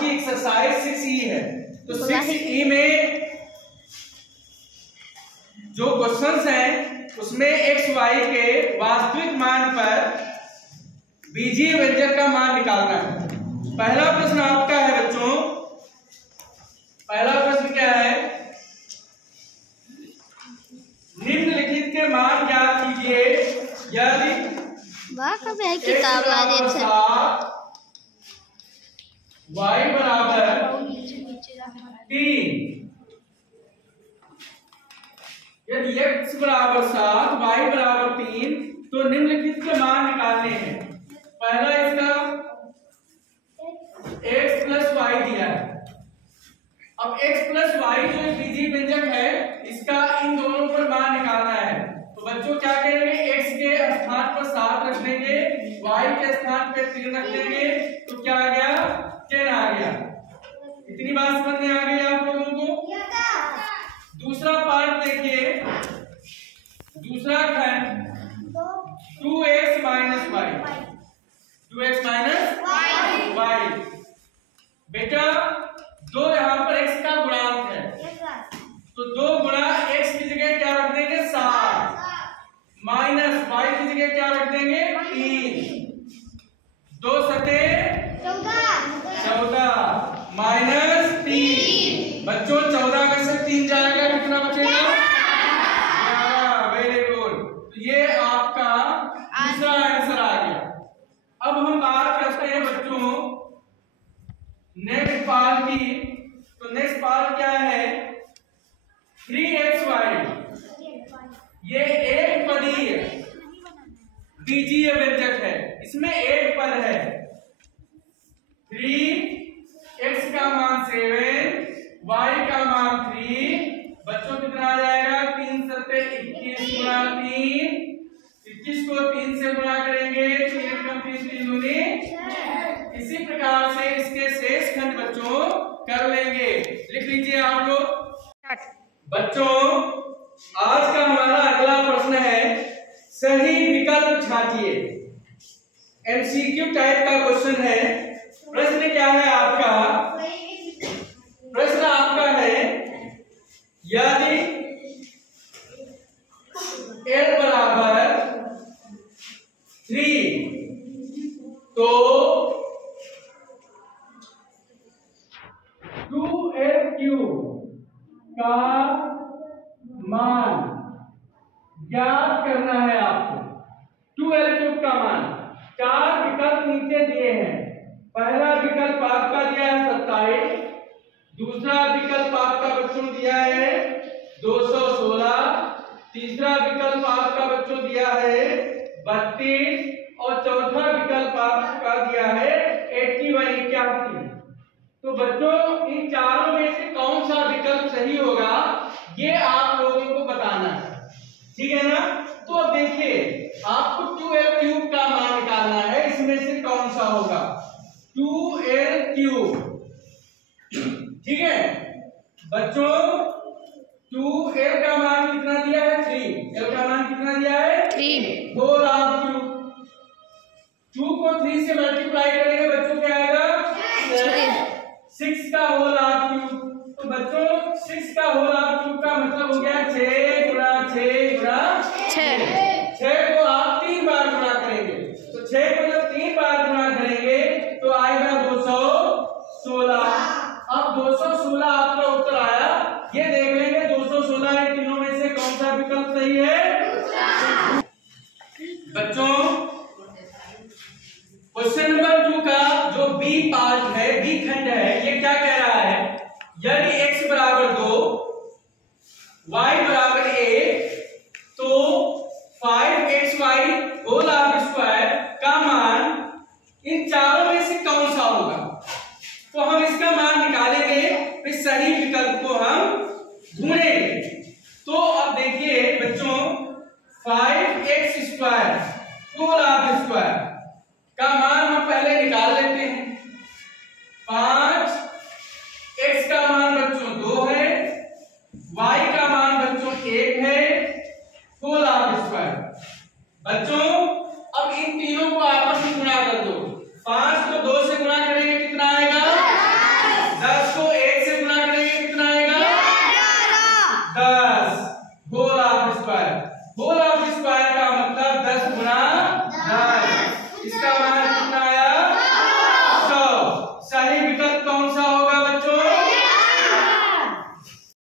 की exercise 6E है। तो 6E में जो क्वेश्चंस हैं उसमें x y के वास्तविक मान पर बीजीय व्यंजक का मान निकालना है। पहला प्रश्न आपका है बच्चों, पहला प्रश्न क्या है, निम्नलिखित के मान ज्ञात कीजिए यदि किताब y बराबर 3, यदि x बराबर 7 y बराबर 3 तो निम्नलिखित के मान निकालने हैं। पहला इसका x प्लस y दिया है। अब x प्लस y जो बीजीय व्यंजक है इसका इन दोनों पर मान निकालना है। तो बच्चों क्या करेंगे, x के स्थान पर 7 रख देंगे, y के स्थान पर 3 रख देंगे, तो क्या आ गया, 10 आ गया। इतनी बात समझ में आ गई आप लोगों को। दूसरा पार्ट देखिए, दूसरा खंड 2x minus Y, 2x minus Y. बेटा दो यहाँ पर x का गुणांक है, तो 2 गुणा x की जगह क्या रख देंगे 7, माइनस y की जगह क्या रख देंगे 3, 2 सते 14 माइनस 3। बच्चों 14 में से 3 जाएगा, कितना बचेगा 11। वेरी गुड, तो ये आपका दूसरा आंसर आ गया। अब हम बात करते हैं बच्चों नेक्स्ट पार्ट की। तो नेक्स्ट पार्ट क्या है, 3xy, ये एक पदीय बीजीय व्यंजक है, इसमें एक पद है। 3x का मान 7, y का मान 3, बच्चों कितना आ जाएगा 3 सत्ते 21 गुणा 3, 21 को 3 से गुणा करेंगे 3 कम 3 3 दूनी। इसी प्रकार से इसके शेष खंड बच्चों कर लेंगे। लिख लीजिए आप लोग। बच्चों आज का हमारा अगला प्रश्न है सही विकल्प छांटिए। एमसीक्यू टाइप का क्वेश्चन है। प्रश्न क्या है आपका, प्रश्न आपका है यदि l बराबर 3 तो 2l³ का मान ज्ञात करना है आपको। 2l³ का मान, 4 विकल्प नीचे दिए हैं। पहला विकल्प आपका दिया है 27, दूसरा विकल्प आपका बच्चों दिया है 216, तीसरा विकल्प आपका बच्चों दिया है 32 और चौथा विकल्प आपका दिया है 81। तो बच्चों इन चारों में से कौन सा विकल्प सही होगा ये आप लोगों को बताना है, ठीक है ना। तो अब देखिए आपको 2l³ का मान निकालना है, इसमें से कौन सा होगा 2l³, ठीक है बच्चों। 2l का मान कितना दिया है 3, l का मान कितना दिया है 3, होल ऑफ क्यूब। 2 को 3 से मल्टीप्लाई करेंगे बच्चों क्या आएगा 6 का होल ऑफ क्यूब। तो बच्चों 6 का होल ऑफ क्यूब का मतलब हो गया 6 गुणा 6 गुणा 6 को आप 3 बार गुणा करेंगे, तो 6 को जब 3 बार गुणा करेंगे तो आएगा 216। अब 216 आपका उत्तर आया, ये देख लेंगे 216 इन तीनों में से कौन सा विकल्प सही है। बच्चों क्वेश्चन नंबर 2 का जो बी पार्ट है, बी खंड है, ये क्या कह रहा है यदि x बराबर 2 y बराबर 1 तो 5xy होल ऑफ स्क्वायर का मान इन चारों में से कौन सा होगा। तो हम इसका मान निकालेंगे, फिर सही विकल्प को हम ढूंढेंगे। तो अब देखिए बच्चों 5x² होल ऑफ स्क्वायर का मान हम पहले निकाल लेते हैं। 5